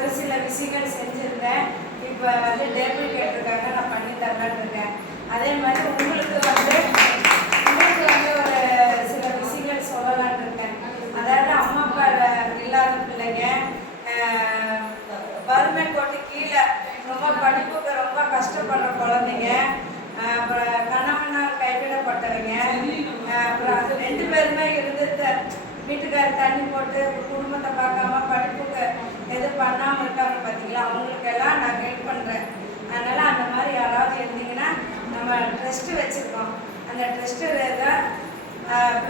ஒரு சில விஷயங்கள் செஞ்சுருந்தேன். இப்போ வந்து டேபிள் கேட்டிருக்காங்க, நான் பண்ணி தரலான்னு இருக்கேன். அதே மாதிரி உங்களுக்கு வந்து ஒரு சில விஷயங்கள் சொல்லலான்னு இருக்கேன். அதாவது அம்மா அப்பா இல்லாத பிள்ளைங்க, வறுமை கோட்டு கீழே ரொம்ப படிப்புக்கு ரொம்ப கஷ்டப்படுற குழந்தைங்க, அப்புறம் கணவனால் கைவிடப்பட்டவங்க, அப்புறம் 2 பேருமே இருந்து வீட்டுக்கார தண்ணி போட்டு குடும்பத்தை பார்க்காம படிப்புக்கு எது பண்ணாமல் இருக்காங்க பார்த்தீங்களா, அவங்களுக்கெல்லாம் நான் ஹெல்ப் பண்ணுறேன். அதனால் அந்த மாதிரி யாராவது இருந்தீங்கன்னா, நம்ம ட்ரஸ்ட்டு வச்சுருக்கோம். அந்த ட்ரஸ்ட்டு தான்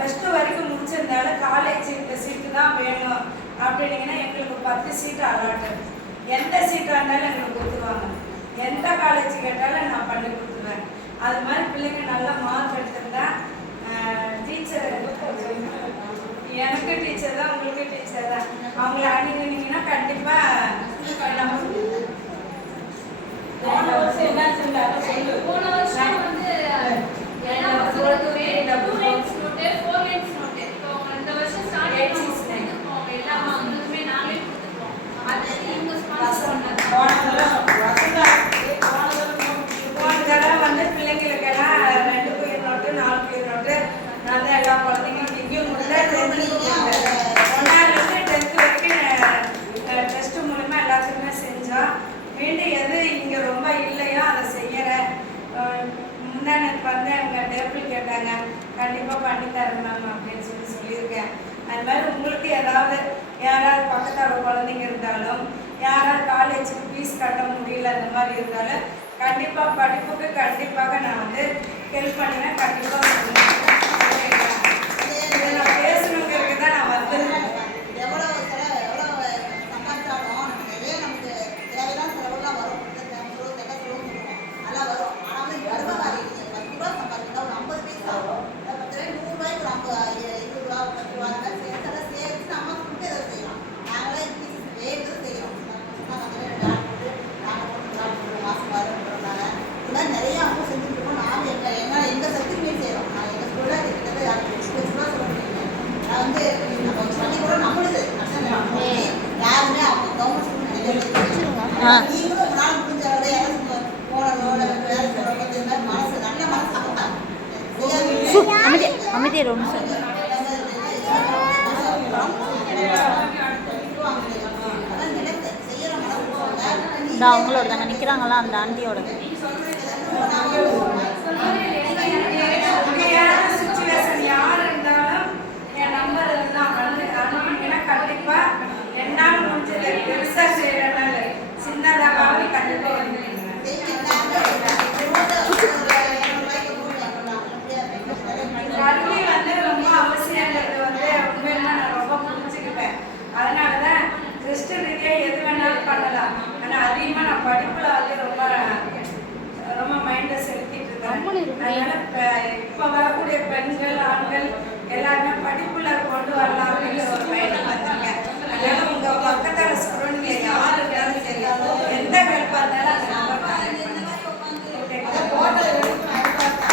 +2 வரைக்கும் முடிச்சிருந்தாலும் காலேஜ் இந்த சீட்டு தான் வேணும் அப்படின்னீங்கன்னா எங்களுக்கு 10 சீட்டு அலாட்டு. எந்த சீட்டாக இருந்தாலும் எங்களுக்கு கொடுத்துருவாங்க. எந்த காலேஜ் கேட்டாலும் நான் பண்ணி கொடுத்துருவேன். அது மாதிரி பிள்ளைங்க நல்லா மார்க் எடுத்துருந்தா டீச்சர் எனக்கு டீச்சர் தான், உங்களுக்கு டீச்சர் தான். அவங்கள அணுகுனீங்கன்னா கண்டிப்பாக வந்து பிள்ளைங்களுக்கெல்லாம் 2 குயிர் நோட்டு 4 குயிர் நோட்டு நான் தான் எல்லா குழந்தைங்களும் இங்கேயும் முடியல. 1ஆலேருந்து 10th வரைக்கும் டெஸ்ட்டு மூலமா எல்லாத்துக்குமே செஞ்சோம். மீண்டும் எது இங்கே ரொம்ப இல்லையோ அதை செய்யறேன். முந்தானத்து வந்து அவங்க டேபிள் கேட்டாங்க, கண்டிப்பாக பண்ணித்தரேன் மேம் அப்படின்னு சொல்லியிருக்கேன். அது மாதிரி உங்களுக்கு யாராவது பக்கத்தால் குழந்தைங்க இருந்தாலும், யாராவது காலேஜுக்கு ஃபீஸ் கட்ட முடியல அந்த மாதிரி இருந்தாலும் கண்டிப்பாக படிப்புக்கு கண்டிப்பாக நான் வந்து ஹெல்ப் பண்ணுவேன். கண்டிப்பாக இதை நான் பேசணுங்கிறது தான் நான் வந்து அமைதியாக ஒரு நிமிஷம். இந்த அவங்களோட தாங்க நிற்கிறாங்களா அந்த ஆண்டியோட. சிச்சுவேஷன் யார் இருந்தாலும் என் நம்பர் இருந்தால் அனுப்பிங்கன்னா கண்டிப்பாக என்னால் முடிஞ்சது பெருசாக செய்யறதுனால சின்னதாக கண்டிப்பாக வந்து கல்வி வந்து ரொம்ப அவசியங்கிறது வந்து உண்மையில நான் ரொம்ப புரிஞ்சுக்கிட்டேன். அதனால தான் ட்ரஸ்ட் ரீதியாக எது வேணாலும் பண்ணலாம். ஆனால் அதிகமாக நான் படிப்பில் வந்து ரொம்ப மைண்டை செலுத்திட்டு இருக்கேன். அதனால இப்போ வரக்கூடிய பெண்கள் ஆண்கள் எல்லாருமே படிப்பு